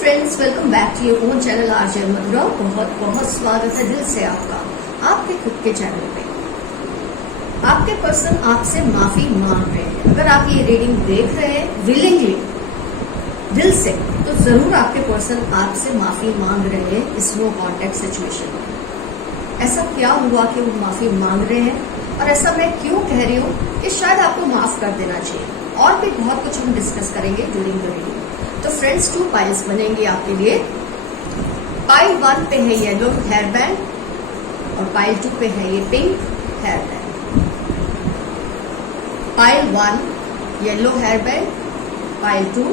Friends, welcome back to your own channel RJ Madhura. बहुत बहुत स्वागत है दिल से आपका आपके खुद के चैनल पे। आपके पर्सन आपसे माफी मांग रहे हैं। अगर आप ये रीडिंग देख रहे हैं विलिंगली, दिल से, तो जरूर आपके पर्सन आपसे माफी मांग रहे हैं इस नो कॉन्टेक्ट सिचुएशन में। ऐसा क्या हुआ कि वो माफी मांग रहे हैं, और ऐसा मैं क्यों कह रही हूँ कि शायद आपको माफ कर देना चाहिए। और भी बहुत कुछ हम डिस्कस करेंगे ड्यूरिंग द रीडिंग। तो फ्रेंड्स, 2 पाइल्स बनेंगे आपके लिए। पाइल 1 पे है येलो हेयर बैंड और पाइल 2 पे है ये pink hair band. Pile 1 yellow hair band, pile 2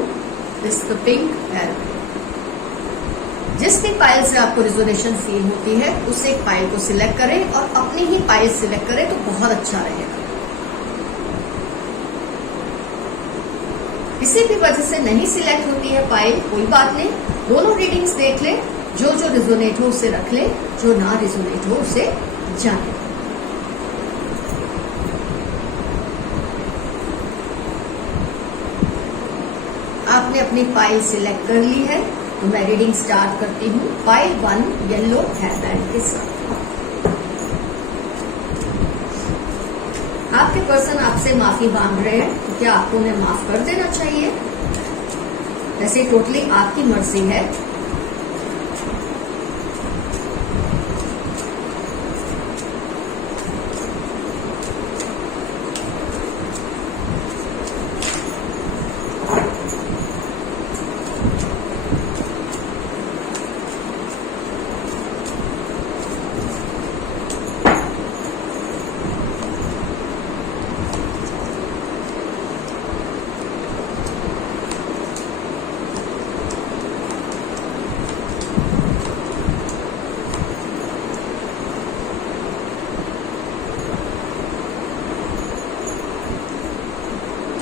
is the pink hair band. जिस भी पाइल से आपको रिजोनेशन फील होती है उस एक पाइल को सिलेक्ट करें और अपनी ही पाइल सिलेक्ट करें तो बहुत अच्छा रहेगा। किसी भी वजह से नहीं सिलेक्ट होती है पाइल, कोई बात नहीं, दोनों रीडिंग्स देख ले। जो जो रिजोनेट हो उसे रख ले, जो ना रिजोनेट हो उसे जाने। आपने अपनी पाइल सिलेक्ट कर ली है तो मैं रीडिंग स्टार्ट करती हूँ। पाइल 1 येलो हेयर बैंड के साथ। आपके पर्सन आपसे माफी मांग रहे हैं, तो क्या आपको उन्हें माफ कर देना चाहिए? वैसे टोटली आपकी मर्जी है।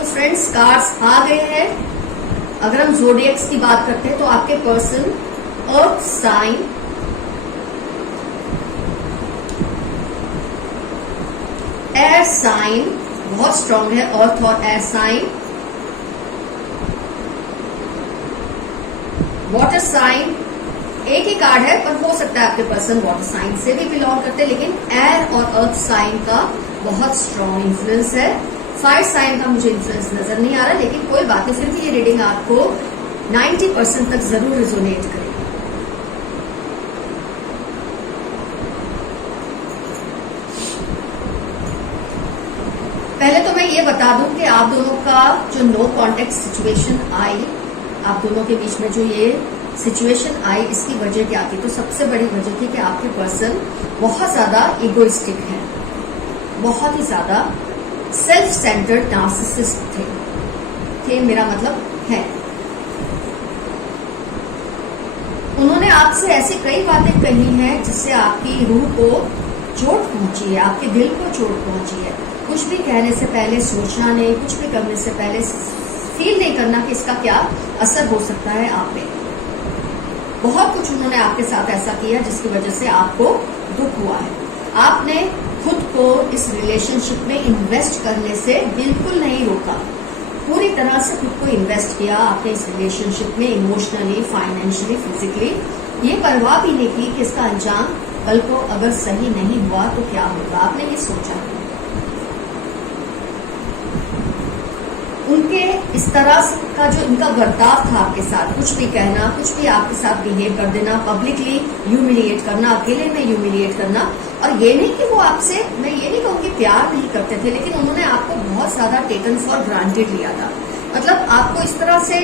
फ्रेंड्स, कार्ड्स आ गए हैं। अगर हम ज़ोडिएक्स की बात करते हैं तो आपके person earth sign, air sign, बहुत स्ट्रांग है अर्थ और एयर साइन, वाटर साइन। एक ही कार्ड है पर हो सकता है आपके पर्सन वाटर साइन से भी बिलोंग करते हैं, लेकिन एयर और अर्थ साइन का बहुत स्ट्रांग इन्फ्लुएंस है। फायर साइन का मुझे इन्फ्लुएंस नजर नहीं आ रहा, लेकिन कोई बात नहीं, फिर भी ये रीडिंग आपको 90% तक जरूर रिजोनेट करेगी। पहले तो मैं ये बता दूं कि आप दोनों का जो नो कॉन्टेक्ट सिचुएशन आई, आप दोनों के बीच में जो ये सिचुएशन आई, इसकी वजह क्या थी? तो सबसे बड़ी वजह थी कि आपके पर्सन बहुत ज्यादा इगोइस्टिक है, बहुत ही ज्यादा सेल्फ सेंटर्ड नार्सिसिस्ट थे मेरा मतलब है। उन्होंने आपसे ऐसी कई बातें कही हैं जिससे आपकी रूह को चोट पहुंची है, आपके दिल को चोट पहुंची है। कुछ भी कहने से पहले सोचना नहीं, कुछ भी करने से पहले फील नहीं करना कि इसका क्या असर हो सकता है आप पे। बहुत कुछ उन्होंने आपके साथ ऐसा किया जिसकी वजह से आपको दुख हुआ है। आपने खुद को इस रिलेशनशिप में इन्वेस्ट करने से बिल्कुल नहीं रोका, पूरी तरह से खुद को इन्वेस्ट किया आपने इस रिलेशनशिप में, इमोशनली, फाइनेंशियली, फिजिकली। ये परवाह भी नहीं की कि इसका अंजाम कल को अगर सही नहीं हुआ तो क्या होगा, आपने ये सोचा। उनके इस तरह का जो इनका बर्ताव था आपके साथ, कुछ भी कहना, कुछ भी आपके साथ बिहेव कर देना, पब्लिकली ह्यूमिलिएट करना, अकेले में ह्यूमिलिएट करना। और ये नहीं कि वो आपसे, मैं ये नहीं कहूंगी प्यार नहीं करते थे, लेकिन उन्होंने आपको बहुत ज्यादा टेकन फॉर ग्रांटेड लिया था। मतलब आपको इस तरह से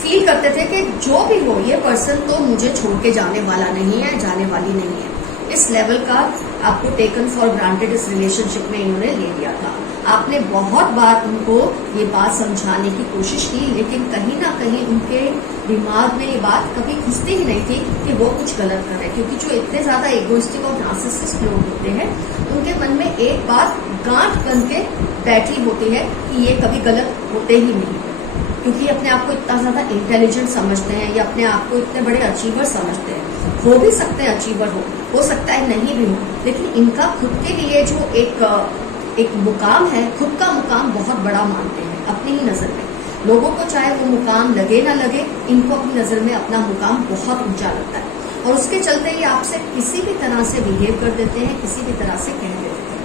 फील करते थे कि जो भी हो ये पर्सन तो मुझे छोड़ के जाने वाला नहीं है, जाने वाली नहीं है। इस लेवल का आपको टेकन फॉर ग्रांटेड इस रिलेशनशिप में इन्होंने ले लिया था। आपने बहुत बार उनको ये बात समझाने की कोशिश की, लेकिन कहीं ना कहीं उनके दिमाग में ये बात कभी घुसती ही नहीं थी कि वो कुछ गलत कर रहे हैं। क्योंकि जो इतने ज्यादा इगोइस्टिक और नार्सिसिस्ट लोग होते हैं, उनके मन में एक बात गांठ बन के बैठी होती है कि ये कभी गलत होते ही नहीं, क्योंकि अपने आप को इतना ज्यादा इंटेलिजेंट समझते हैं या अपने आप को इतने बड़े अचीवर समझते हैं। हो भी सकते हैं अचीवर हो सकता है नहीं भी हो, लेकिन इनका खुद के लिए जो एक एक मुकाम है, खुद का मुकाम बहुत बड़ा मानते हैं अपनी ही नजर में। लोगों को चाहे वो मुकाम लगे ना लगे, इनको अपनी नजर में अपना मुकाम बहुत ऊंचा लगता है और उसके चलते ही आपसे किसी भी तरह से बिहेव कर देते हैं, किसी भी तरह से कह देते हैं।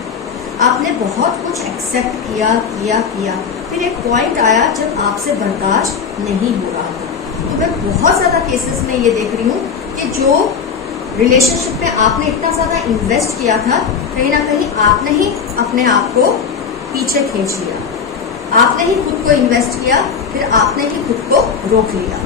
आपने बहुत कुछ एक्सेप्ट किया किया किया, फिर एक पॉइंट आया जब आपसे बर्दाश्त नहीं हो रहा था। तो मैं बहुत ज्यादा केसेस में ये देख रही हूँ कि जो रिलेशनशिप में आपने इतना ज्यादा इन्वेस्ट किया था, कहीं ना कहीं आपने ही अपने आप को पीछे खींच लिया, आपने ही खुद को इन्वेस्ट किया, फिर आपने ही खुद को रोक लिया।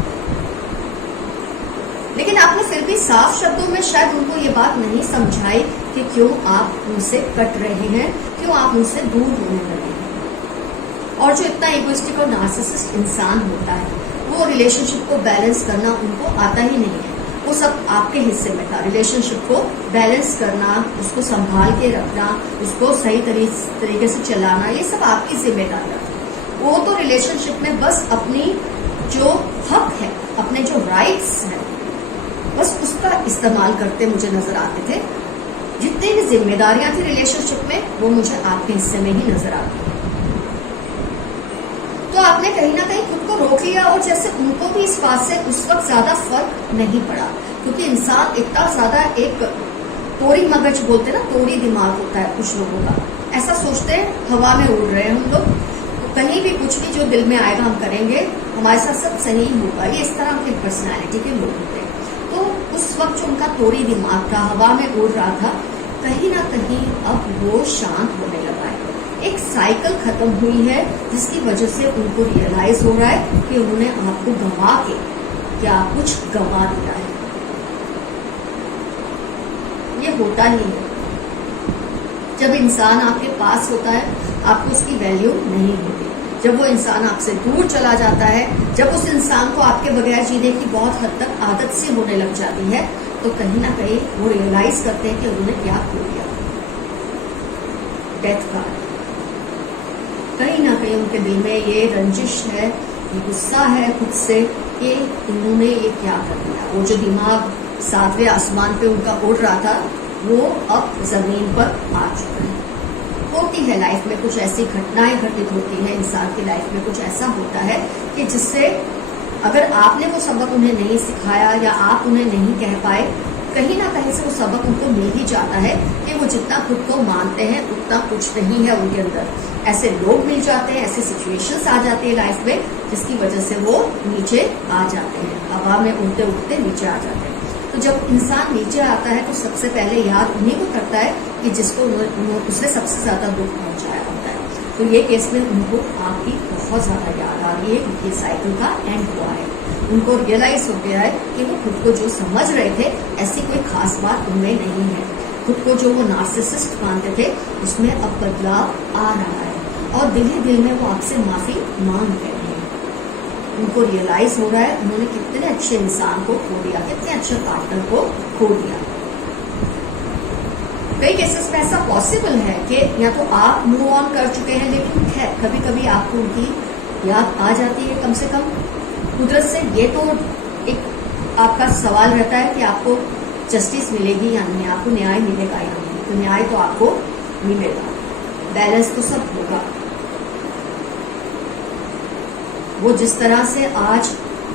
लेकिन आपने फिर भी साफ शब्दों में शायद उनको ये बात नहीं समझाई कि क्यों आप उनसे कट रहे हैं, क्यों आप उनसे दूर होने लगे हैं। और जो इतना इगोइस्टिक और नार्सिसिस्ट इंसान होता है, वो रिलेशनशिप को बैलेंस करना उनको आता ही नहीं है। वो सब आपके हिस्से में था, रिलेशनशिप को बैलेंस करना, उसको संभाल के रखना, उसको सही तरीके से चलाना, ये सब आपकी जिम्मेदारी है। वो तो रिलेशनशिप में बस अपनी जो हक है, अपने जो राइट्स हैं, बस उसका इस्तेमाल करते मुझे नजर आते थे। जितनी भी जिम्मेदारियां थी रिलेशनशिप में, वो मुझे आपके हिस्से में ही नजर आती। तो आपने कहीं ना कहीं खुद को रोक लिया और जैसे उनको भी इस बात से उस वक्त ज्यादा फर्क नहीं पड़ा, क्योंकि इंसान इतना ज्यादा एक तोड़ी मगज बोलते ना, तोड़ी दिमाग होता है कुछ लोगों का। ऐसा सोचते हैं हवा में उड़ रहे हैं हम लोग, तो कहीं भी कुछ भी जो दिल में आएगा हम करेंगे, हमारे साथ सब सही होगा। ये इस तरह के पर्सनैलिटी के लोग होते हैं। तो उस वक्त जो उनका तोड़ी दिमाग था, हवा में उड़ रहा था, कहीं ना कहीं अब वो शांत होने लगा है। एक साइकिल खत्म हुई है जिसकी वजह से उनको रियलाइज हो रहा है कि उन्होंने आपको गंवा के क्या कुछ गंवा दिया है। ये होता ही है, जब इंसान आपके पास होता है आपको उसकी वैल्यू नहीं होती। जब वो इंसान आपसे दूर चला जाता है, जब उस इंसान को आपके बगैर जीने की बहुत हद तक आदत सी होने लग जाती है, तो कहीं ना कहीं वो रियलाइज करते हैं कि उन्होंने क्या खो दिया। डेथ का कहीं ना कहीं उनके दिल में ये रंजिश है, ये गुस्सा है खुद से कि इन्होंने ये क्या कर दिया। वो जो दिमाग 7वें आसमान पे उनका उड़ रहा था, वो अब जमीन पर आ चुका है। होती है लाइफ में कुछ ऐसी घटनाएं घटित होती है, इंसान की लाइफ में कुछ ऐसा होता है कि जिससे अगर आपने वो सबक उन्हें नहीं सिखाया या आप उन्हें नहीं कह पाए, कहीं ना कहीं से वो सबक उनको मिल ही जाता है कि वो जितना खुद को मानते हैं उतना कुछ नहीं है उनके अंदर। ऐसे लोग मिल जाते हैं, ऐसे सिचुएशंस आ जाती है लाइफ में, जिसकी वजह से वो नीचे आ जाते हैं, हवा में उड़ते उड़ते नीचे आ जाते हैं। तो जब इंसान नीचे आता है तो सबसे पहले याद उन्हीं को करता है कि जिसको उसने सबसे ज्यादा दुख पहुंचाया होता है। तो ये केस में उनको आपकी बहुत ज्यादा याद आ रही है, क्योंकि साइकिल का एंड हुआ है। उनको रियलाइज हो गया है कि वो खुद को जो समझ रहे थे ऐसी कोई खास बात उनमें नहीं है। खुद को जो वो नार्सिसिस्ट मानते थे उसमें अब बदलाव आ रहा है और दिल ही दिल में वो आपसे माफी मांग रहे हैं। उनको रियलाइज हो रहा है उन्होंने कितने अच्छे इंसान को खो दिया, कितने अच्छे पार्टनर को खो दिया। कई केसेस में ऐसा पॉसिबल है कि या तो आप मूव ऑन कर चुके हैं, लेकिन खैर कभी कभी आपको उनकी याद आ जाती है कम से कम कुदरत से। ये तो एक आपका सवाल रहता है कि आपको जस्टिस मिलेगी या नहीं, आपको न्याय मिलेगा या नहीं। तो न्याय तो आपको मिलेगा, बैलेंस तो सब होगा। वो जिस तरह से आज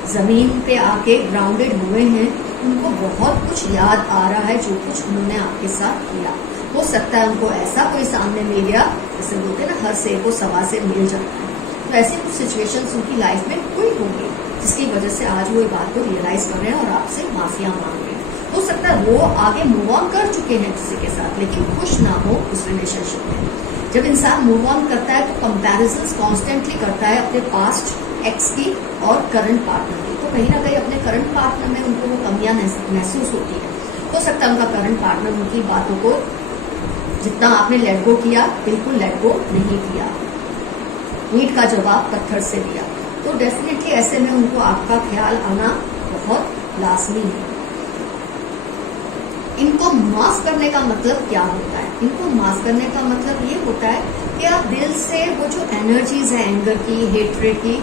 जमीन पे आके ग्राउंडेड हुए हैं, उनको बहुत कुछ याद आ रहा है जो कुछ उन्होंने आपके साथ किया। हो सकता है उनको ऐसा कोई सामने मिल गया, जैसे बोलते हैं ना हर सेब को सवा से मिल जाता है, तो ऐसी कुछ सिचुएशंस उनकी लाइफ में हुई होंगी जिसकी वजह से आज वो ये बात को रियलाइज कर रहे हैं और आपसे माफिया मांग रहे हैं। हो सकता है वो आगे मूव ऑन कर चुके हैं किसी के साथ, लेकिन खुश ना हो उस रिलेशनशिप में। जब इंसान मूव ऑन करता है तो कंपैरिजंस कॉन्स्टेंटली करता है अपने पास्ट एक्स की और करंट पार्टनर की। तो कहीं ना कहीं अपने करंट पार्टनर में उनको वो कमियां महसूस होती है। हो सकता है उनका करंट पार्टनर उनकी बातों को जितना आपने लेट गो किया, बिल्कुल लेट गो नहीं किया, ईंट का जवाब पत्थर से दिया। तो डेफिनेटली ऐसे में उनको आपका ख्याल आना बहुत लाजमी है। इनको माफ करने का मतलब क्या होता है? इनको माफ करने का मतलब ये होता है कि आप दिल से वो जो एनर्जीज है एंगर की, हेट्रेड की,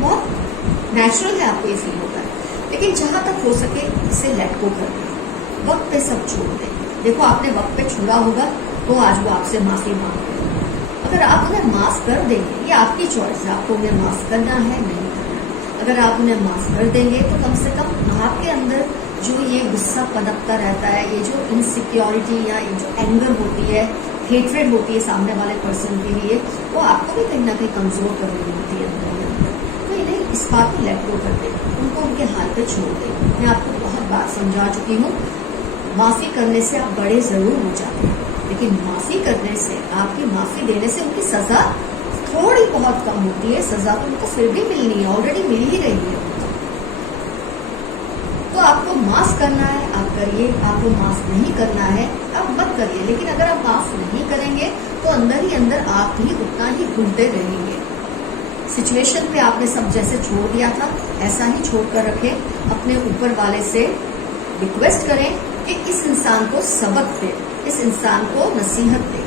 बहुत नेचुरल है, आपको ये फील होता है। लेकिन जहां तक हो सके इसे लेट गो कर दें, वक्त पे सब छोड़ दें। देखो आपने वक्त पे छोड़ा होगा तो आज वो आपसे माफी मांग रहे हैं। अगर आप उन्हें माफ कर देंगे, ये आपकी चॉइस है, आपको उन्हें माफ करना है नहीं करना है। अगर आप उन्हें माफ कर देंगे तो कम से कम आपके अंदर जो ये गुस्सा पनपता रहता है, ये जो इनसिक्योरिटी या ये जो एंगर होती है, हेट्रेड होती है सामने वाले पर्सन के लिए, वो आपको भी कहीं ना कहीं कमजोर कर रही होती है अंदर ही अंदर। तो इन्हें इस बात को लेट गो कर दे, उनको उनके हाल पे छोड़ दे। मैं आपको बहुत बार समझा चुकी हूँ, माफी करने से आप बड़े जरूर हो जाते हैं, लेकिन माफी करने से, आपकी माफी देने से उनकी सजा थोड़ी बहुत कम होती है। सजा तो उनको फिर भी मिलनी है, ऑलरेडी मिल ही रही है। तो आपको माफ करना है, आप करिए। आपको माफ नहीं करना है, आप मत करिए। लेकिन अगर आप माफ नहीं करेंगे तो अंदर ही अंदर आप भी उतना ही घूमते रहेंगे। सिचुएशन पे आपने सब जैसे छोड़ दिया था, ऐसा ही छोड़ कर रखे। अपने ऊपर वाले से रिक्वेस्ट करें कि इस इंसान को सबक दे, इस इंसान को नसीहत दे,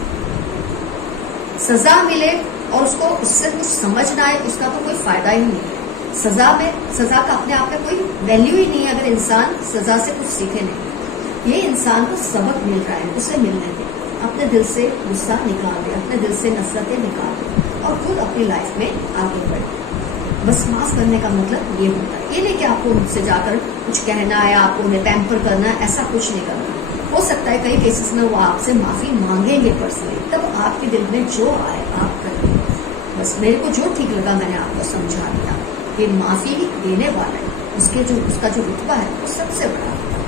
सजा मिले और उसको उससे कुछ समझ ना आए, उसका तो कोई फायदा ही नहीं है। सजा का अपने आप में कोई वैल्यू ही नहीं है अगर इंसान सजा से कुछ सीखे नहीं। ये इंसान को सबक मिल रहा है, उसे मिलने दे। अपने दिल से गुस्सा निकाल दे, अपने दिल से नफरतें निकाल दे और खुद अपनी लाइफ में आगे बढ़े। बस माफ करने का मतलब ये होता है। ये नहीं कि आपको उनसे जाकर कुछ कहना है, आपको उन्हें पैम्पर करना है, ऐसा कुछ नहीं करना। हो सकता है कई केसेस में वो आपसे माफी मांगेंगे पर्सनली, तब आपके दिल में जो आए आप करिए। बस मेरे को जो ठीक लगा मैंने आपको समझा दिया। ये माफी देने वाला है, उसका जो रुतबा है वो सबसे बड़ा है।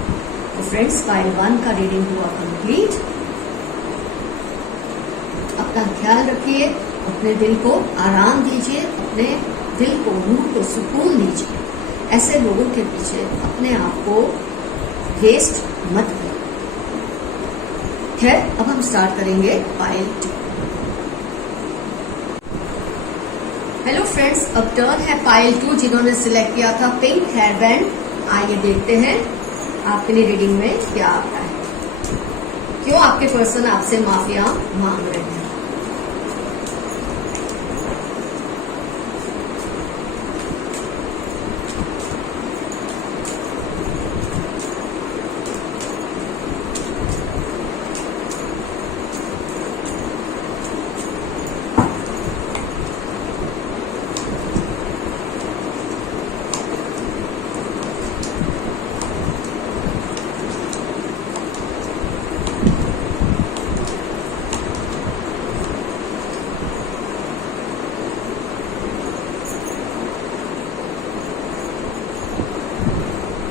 तो फ्रेंड्स, फाइल 1 का रीडिंग हुआ कंप्लीट। अपना ख्याल रखिए, अपने दिल को आराम दीजिए, अपने दिल को, रूह को सुकून दीजिए। ऐसे लोगों के पीछे अपने आप को वेस्ट मत करिए। खैर, अब हम स्टार्ट करेंगे फाइल 2। हेलो फ्रेंड्स, अब टर्न है फाइल 2 जिन्होंने सिलेक्ट किया था पिंक हेयर बैंड। आइए देखते हैं आपके लिए रीडिंग में क्या आता है। क्यों आपके पर्सन आपसे माफिया मांग रहे हैं।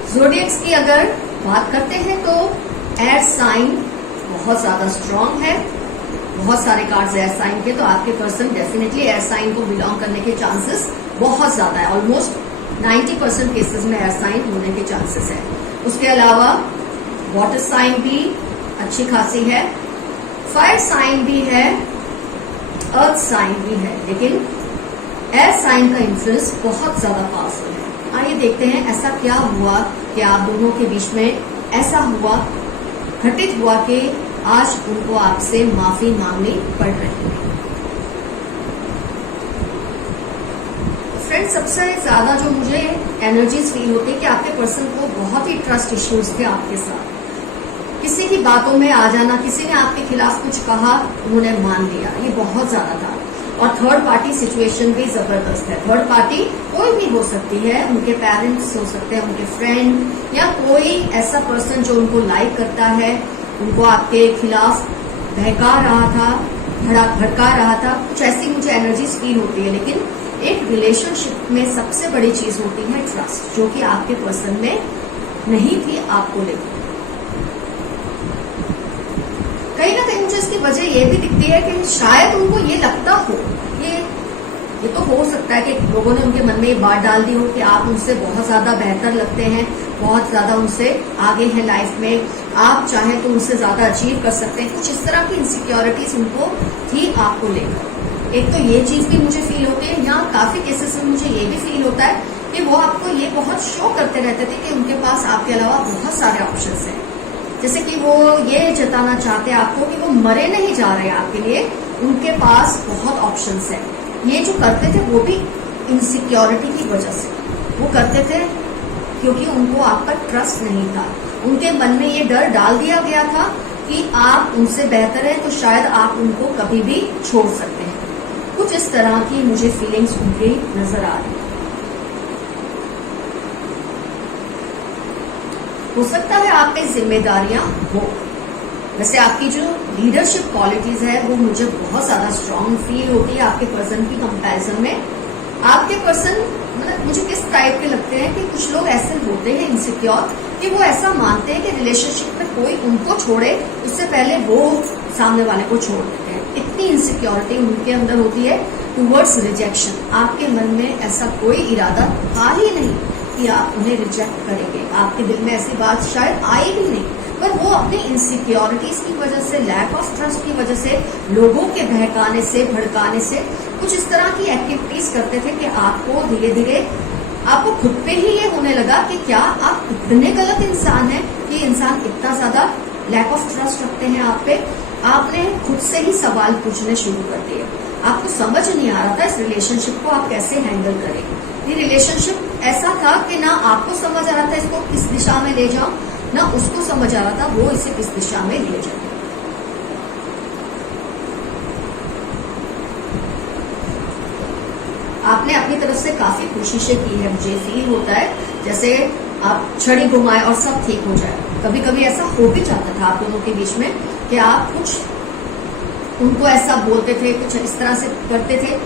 ज़ोडिएक्स की अगर बात करते हैं तो एयर साइन बहुत ज्यादा स्ट्रांग है। बहुत सारे कार्ड्स एयर साइन के, तो आपके पर्सन डेफिनेटली एयर साइन को बिलोंग करने के चांसेस बहुत ज्यादा है। ऑलमोस्ट 90% केसेस में एयर साइन होने के चांसेस है। उसके अलावा वाटर साइन भी अच्छी खासी है, फायर साइन भी है, अर्थ साइन भी है, लेकिन एयर साइन का इन्फ्लुएंस बहुत ज्यादा पावरफुल है। आइए देखते हैं ऐसा क्या हुआ कि आप दोनों के बीच में ऐसा हुआ, घटित हुआ कि आज उनको आपसे माफी मांगनी पड़ रही है। फ्रेंड्स, सबसे ज्यादा जो मुझे एनर्जीज फील होती है कि आपके पर्सन को बहुत ही ट्रस्ट इश्यूज थे आपके साथ। किसी की बातों में आ जाना, किसी ने आपके खिलाफ कुछ कहा, उन्होंने मान लिया, ये बहुत ज्यादा था। और थर्ड पार्टी सिचुएशन भी जबरदस्त है। थर्ड पार्टी कोई भी हो सकती है, उनके पेरेंट्स हो सकते हैं, उनके फ्रेंड या कोई ऐसा पर्सन जो उनको लाइक करता है, उनको आपके खिलाफ बहका रहा था, भड़का रहा था। कुछ ऐसी मुझे एनर्जीज फील होती है। लेकिन एक रिलेशनशिप में सबसे बड़ी चीज होती है ट्रस्ट, जो कि आपके पर्सन में नहीं थी आपको लेकर। कहीं ना कहीं मुझे इसकी वजह ये भी दिखती है कि शायद उनको ये लगता हो, ये तो हो सकता है कि लोगों ने उनके मन में ये बात डाल दी हो कि आप उनसे बहुत ज्यादा बेहतर लगते हैं, बहुत ज्यादा उनसे आगे हैं लाइफ में, आप चाहें तो उनसे ज्यादा अचीव कर सकते हैं। कुछ इस तरह की इनसिक्योरिटीज उनको थी आपको लेकर। एक तो ये चीज भी मुझे फील होती है। यहाँ काफी केसेस में मुझे ये भी फील होता है कि वो आपको ये बहुत शो करते रहते थे कि उनके पास आपके अलावा बहुत सारे ऑप्शंस हैं। जैसे कि वो ये जताना चाहते हैं आपको कि वो मरे नहीं जा रहे आपके लिए, उनके पास बहुत ऑप्शंस है। ये जो करते थे वो भी इनसिक्योरिटी की वजह से वो करते थे, क्योंकि उनको आप पर ट्रस्ट नहीं था। उनके मन में ये डर डाल दिया गया था कि आप उनसे बेहतर हैं तो शायद आप उनको कभी भी छोड़ सकते हैं। इस तरह की मुझे फीलिंग्स उनकी नजर आ रही है। हो सकता है आप पे जिम्मेदारियां हो, वैसे आपकी जो लीडरशिप क्वालिटीज है वो मुझे बहुत ज्यादा स्ट्रांग फील होती है आपके पर्सन की कंपैरिजन में। आपके पर्सन मतलब मुझे किस टाइप के लगते हैं कि कुछ लोग ऐसे होते हैं इनसिक्योर कि वो ऐसा मानते हैं कि रिलेशनशिप में कोई उनको छोड़े उससे पहले वो सामने वाले को छोड़ देते हैं। इतनी इनसिक्योरिटी उनके अंदर होती है टूवर्ड्स रिजेक्शन। आपके मन में ऐसा कोई इरादा था ही नहीं कि आप उन्हें रिजेक्ट करेंगे, आपके दिल में ऐसी बात शायद आई भी नहीं, पर वो अपनी इनसिक्योरिटीज की वजह से, लैक ऑफ ट्रस्ट की वजह से, लोगों के बहकाने से, भड़काने से कुछ इस तरह की एक्टिविटीज करते थे कि आपको धीरे धीरे आपको खुद पे ही ये होने लगा कि क्या आप इतने गलत इंसान हैं कि इंसान इतना ज्यादा लैक ऑफ ट्रस्ट रखते हैं आप पे। आपने खुद से ही सवाल पूछने शुरू कर दिए। आपको समझ नहीं आ रहा था इस रिलेशनशिप को आप कैसे हैंडल करेंगे। ये रिलेशनशिप ऐसा था कि ना आपको समझ आ रहा था इसको किस दिशा में ले जाओ, ना उसको समझ आ रहा था वो इसे किस दिशा में ले जाए। आपने अपनी तरफ से काफी कोशिशें की है, मुझे फील होता है जैसे आप छड़ी घुमाए और सब ठीक हो जाए। कभी कभी ऐसा हो भी जाता था आप दोनों के बीच में कि आप कुछ उनको ऐसा बोलते थे, कुछ इस तरह से करते थे,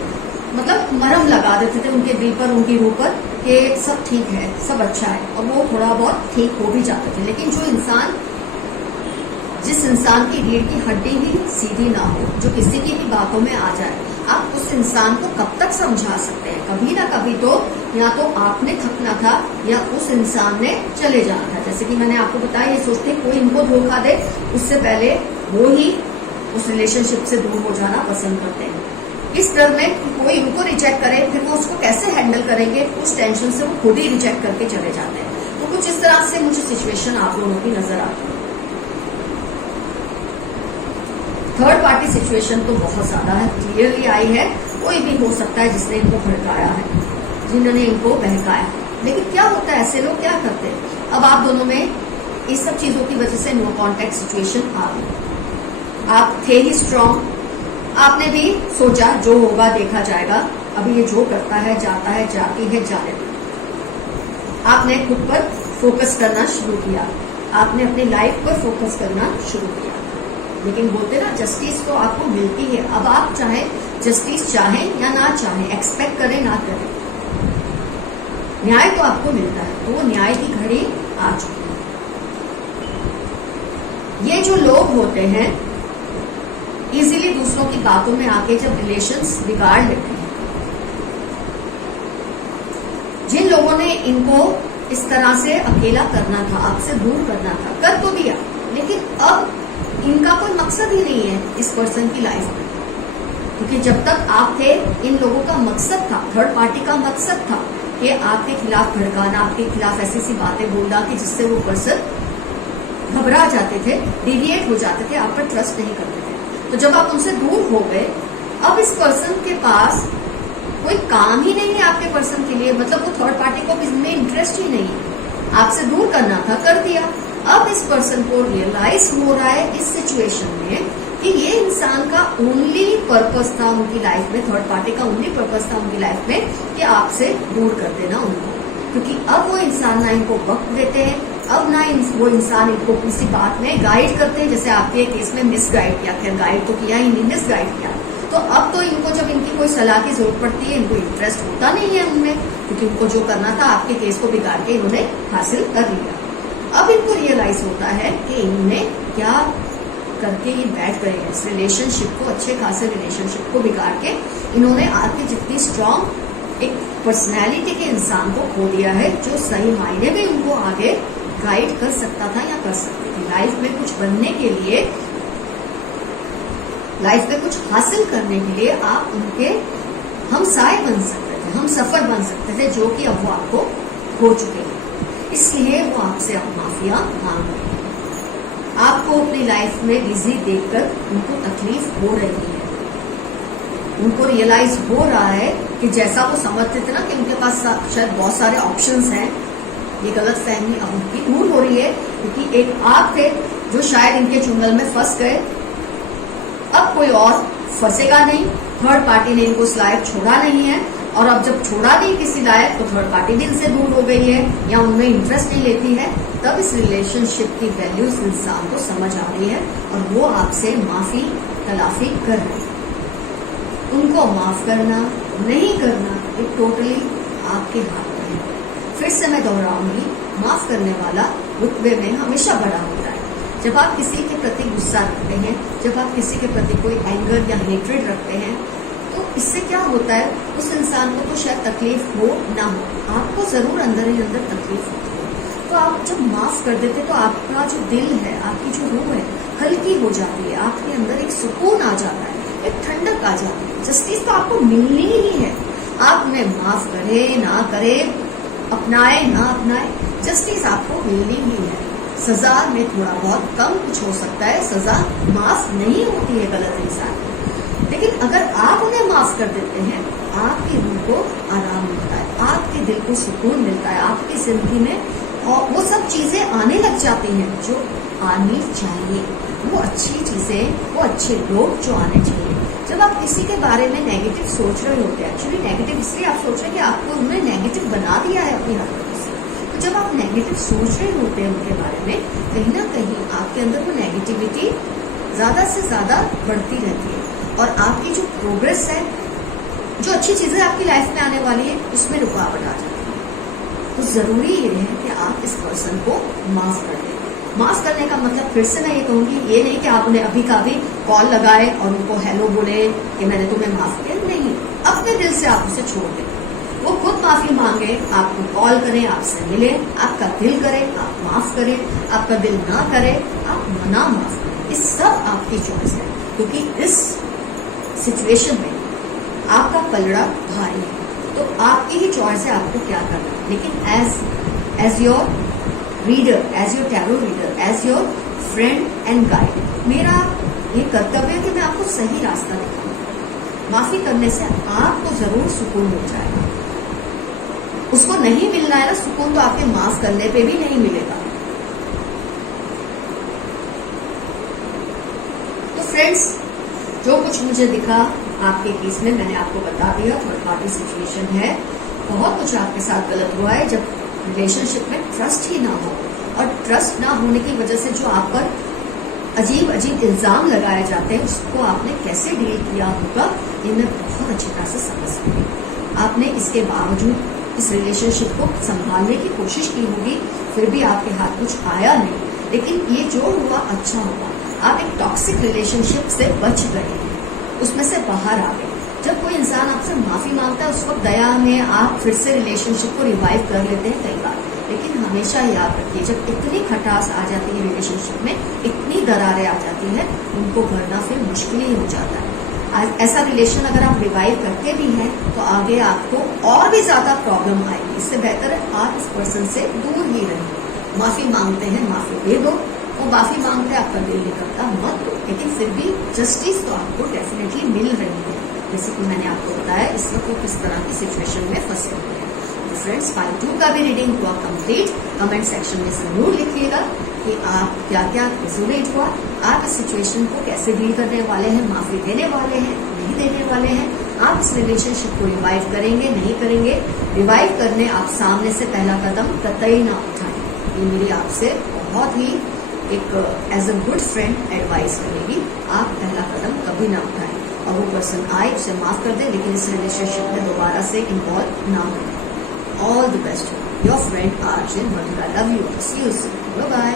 मतलब मरहम लगा देते थे उनके दिल पर, उनकी रूह पर कि सब ठीक है, सब अच्छा है, और वो थोड़ा बहुत ठीक हो भी जाते थे। लेकिन जो इंसान, जिस इंसान की रीढ़ की हड्डी ही सीधी ना हो, जो किसी की भी बातों में आ जाए, आप उस इंसान को कब तक समझा सकते हैं। कभी ना कभी तो या तो आपने थकना था या उस इंसान ने चले जाना था। जैसे कि मैंने आपको बताया, ये सोचते कोई इनको धोखा दे उससे पहले वो ही उस रिलेशनशिप से दूर हो जाना पसंद करते हैं। इस डर में कि कोई उनको रिजेक्ट करे, फिर वो उसको कैसे हैंडल करेंगे, उस टेंशन से वो खुद ही रिजेक्ट करके चले जाते हैं। तो कुछ इस तरह से मुझे सिचुएशन आप दोनों की नजर आती है। थर्ड पार्टी सिचुएशन तो बहुत ज्यादा है, क्लियरली आई है। कोई भी हो सकता है जिसने इनको भड़काया है, जिन्होंने इनको बहकाया। लेकिन क्या होता है, ऐसे लोग क्या करते हैं, अब आप दोनों में इस सब चीजों की वजह से नो कॉन्टेक्ट सिचुएशन आ गई। आप थे ही स्ट्रांग, आपने भी सोचा जो होगा देखा जाएगा, अभी ये जो करता है, जाता है, जाती है, जाने दो। आपने खुद पर फोकस करना शुरू किया, आपने अपनी लाइफ पर फोकस करना शुरू किया। लेकिन बोलते ना, जस्टिस तो आपको मिलती है। अब आप चाहे जस्टिस चाहें या ना चाहें, एक्सपेक्ट करें ना करें, न्याय तो आपको मिलता है। तो वो न्याय की घड़ी आ चुकी है। ये जो लोग होते हैं इजीली दूसरों की बातों में आके जब रिलेशंस बिगाड़ लेते हैं, जिन लोगों ने इनको इस तरह से अकेला करना था, आपसे दूर करना था, कर तो दिया, लेकिन अब इनका कोई मकसद ही नहीं है इस पर्सन की लाइफ में। क्योंकि जब तक आप थे, इन लोगों का मकसद था, थर्ड पार्टी का मकसद था कि आपके खिलाफ भड़काना, आपके खिलाफ ऐसी सी बातें बोलना कि जिससे वो पर्सन घबरा जाते थे, डिविएट हो जाते थे, आप पर ट्रस्ट नहीं करते थे। तो जब आप उनसे दूर हो गए, अब इस पर्सन के पास कोई काम ही नहीं है आपके पर्सन के लिए, मतलब वो थर्ड पार्टी को इसमें इंटरेस्ट ही नहीं है। आपसे दूर करना था, कर दिया। अब इस पर्सन को रियलाइज हो रहा है इस सिचुएशन में कि ये इंसान का ओनली पर्पस था उनकी लाइफ में, थर्ड पार्टी का ओनली पर्पस था उनकी लाइफ में कि आपसे दूर कर देना उनको। क्योंकि अब वो इंसान ना इनको वक्त देते हैं, अब ना वो इंसान इनको किसी बात में गाइड करते हैं। जैसे आपके केस में मिस गाइड किया, खैर गाइड तो किया ही नहीं, मिस गाइड किया। तो अब तो इनको जब इनकी कोई सलाह की जरूरत पड़ती है, इनको इंटरेस्ट होता नहीं है उनमें, क्योंकि उनको जो करना था आपके केस को बिगाड़ के इन्होंने हासिल कर लिया। अब इनको रियलाइज होता है कि इन्होंने क्या करके ये बैठ गए हैं, इस रिलेशनशिप को, अच्छे खासे रिलेशनशिप को बिगाड़ के इन्होंने आपकी जितनी स्ट्रांग एक पर्सनैलिटी के इंसान को खो दिया है, जो सही मायने में उनको आगे गाइड कर सकता था या कर सकती थी। लाइफ में कुछ बनने के लिए, लाइफ में कुछ हासिल करने के लिए आप उनके हमसाए बन सकते थे, हम सफर बन सकते थे, जो कि अब वो आपको हो चुके हैं। इसलिए वो आपसे अब माफिया मांग रहे हैं। आपको अपनी लाइफ में बिजी देखकर उनको तकलीफ हो रही है, उनको रियलाइज हो रहा है कि जैसा वो समझते थे ना कि उनके पास शायद बहुत सारे ऑप्शंस हैं, ये गलत फहमी अब उनकी दूर हो रही है। क्योंकि एक आप थे जो शायद इनके चुंगल में फंस गए, अब कोई और फंसेगा नहीं, थर्ड पार्टी ने इनको उस लायक छोड़ा नहीं है, और अब जब छोड़ा नहीं किसी लायक तो थर्ड पार्टी भी इनसे दूर हो गई है या उनमें इंटरेस्ट नहीं लेती है, तब इस रिलेशनशिप की वैल्यूज इंसान को समझ आ रही है और वो आपसे माफी तलाफी कर रही है। उनको माफ करना नहीं करना ये टोटली आपके हाथ में है। फिर से मैं दोहराऊंगी, माफ करने वाला रुतबे में हमेशा बड़ा होता है। जब आप किसी के प्रति गुस्सा रखते हैं, जब आप किसी के प्रति कोई एंगर या हेट्रेड रखते हैं, तो इससे क्या होता है, उस इंसान को तो शायद तकलीफ हो ना हो, आपको जरूर अंदर ही अंदर तकलीफ होती है। तो आप जब माफ कर देते तो आपका जो दिल है, आपकी जो रूह है, हल्की हो जाती है, आपके अंदर एक सुकून आ जाता है, एक ठंडक आ जाती है। जस्टिस तो आपको मिलनी ही है, आप उन्हें माफ करे ना करे, अपनाए ना अपनाए, जस्टिस आपको मिलनी ही है। सजा में थोड़ा बहुत कम कुछ हो सकता है, सजा माफ नहीं होती है गलत इंसान को, लेकिन अगर आप उन्हें माफ कर देते हैं, आपकी रूह को आराम मिलता है, आपके दिल को सुकून मिलता है, आपकी जिंदगी में और वो सब चीजें आने लग जाती हैं जो आनी चाहिए, वो अच्छी चीजें, वो अच्छे लोग जो आने चाहिए। जब आप किसी के बारे में नेगेटिव सोच रहे होते हैं, एक्चुअली नेगेटिव इसलिए आप सोच रहे हैं कि आपको उन्होंने नेगेटिव बना दिया है अपनी हरकतों से, तो जब आप नेगेटिव सोच रहे होते हैं उनके बारे में, कहीं ना कहीं आपके अंदर वो नेगेटिविटी ज्यादा से ज्यादा बढ़ती रहती है और आपकी जो प्रोग्रेस है, जो अच्छी चीजें आपकी लाइफ में आने वाली है, उसमें रुकावट आ जाती है। तो जरूरी ये है कि आप इस पर्सन को माफ कर दें। माफ करने का मतलब फिर से मैं ये कहूंगी, ये नहीं कि आप उन्हें अभी का भी कॉल लगाए और उनको हेलो बोले कि मैंने तुम्हें माफ किया, नहीं, अपने दिल से आप उसे छोड़ दें। वो खुद माफी मांगे, आपको कॉल करें, आपसे मिले, आपका दिल करे आप माफ करें, आपका दिल ना करे आप ना माफ करें, इस सब आपकी चॉइस है, क्योंकि इस सिचुएशन में आपका पलड़ा भारी है, तो आपकी ही चॉइस है आपको क्या करना है। लेकिन as your reader, as your tarot reader, as your friend and guide, मेरा ये कर्तव्य है कि मैं आपको सही रास्ता दिखाऊं। माफी करने से आपको जरूर सुकून मिल जाएगा। उसको नहीं मिलना है ना सुकून, तो आपके माफ करने पे भी नहीं मिलेगा। तो फ्रेंड्स, जो कुछ मुझे दिखा आपके केस में मैंने आपको बता दिया। थर्ड पार्टी सिचुएशन है, बहुत कुछ आपके साथ गलत हुआ है जब रिलेशनशिप में ट्रस्ट ही ना हो, और ट्रस्ट ना होने की वजह से जो आप पर अजीब अजीब इल्जाम लगाए जाते हैं, उसको आपने कैसे डील किया होगा ये मैं बहुत अच्छी तरह से समझ सकती हूँ। आपने इसके बावजूद इस रिलेशनशिप को संभालने की कोशिश की होगी, फिर भी आपके हाथ कुछ आया नहीं, लेकिन ये जो हुआ अच्छा हुआ। आप एक टॉक्सिक रिलेशनशिप से बच गए, उसमें से बाहर आ गए। जब कोई इंसान आपसे माफी मांगता है, उस वक्त दया में आप फिर से रिलेशनशिप को रिवाइव कर लेते हैं कई बार, लेकिन हमेशा याद रखिए, जब इतनी खटास आ जाती है रिलेशनशिप में, इतनी दरारें आ जाती हैं, उनको भरना फिर मुश्किल ही हो जाता है। ऐसा रिलेशन अगर आप रिवाइव करते भी हैं तो आगे आपको और भी ज्यादा प्रॉब्लम आएगी। इससे बेहतर है आप इस पर्सन से दूर ही रहें। माफी मांगते हैं, माफी दे दो, वो माफी मांगते हैं, आपका दिल निकलता मत दो, लेकिन फिर भी जस्टिस तो आपको डेफिनेटली मिल रही है। जैसे कि मैंने आपको बताया, इस वक्त वो किस तरह की सिचुएशन में फंसे हुए हैं। तो फ्रेंड्स, पार्ट 2 का भी रीडिंग हुआ कंप्लीट। कमेंट सेक्शन में जरूर लिखिएगा कि आप क्या क्या रेजोनेट हुआ, आप इस सिचुएशन को कैसे डील करने वाले हैं, माफी देने वाले हैं, नहीं देने वाले हैं, आप इस रिलेशनशिप को रिवाइव करेंगे, नहीं करेंगे। रिवाइव करने आप सामने से पहला कदम कतई ना उठाएं। ये मेरी आपसे बहुत ही एक as a good friend advice रहेगी। आप पहला कदम कभी ना उठाएं, और वो पर्सन आए उसे माफ कर दे, लेकिन इस रिलेशनशिप में दोबारा से इन्वॉल्व ना करें। All the best, your friend RJ Madhura. Love you, see you soon, bye bye.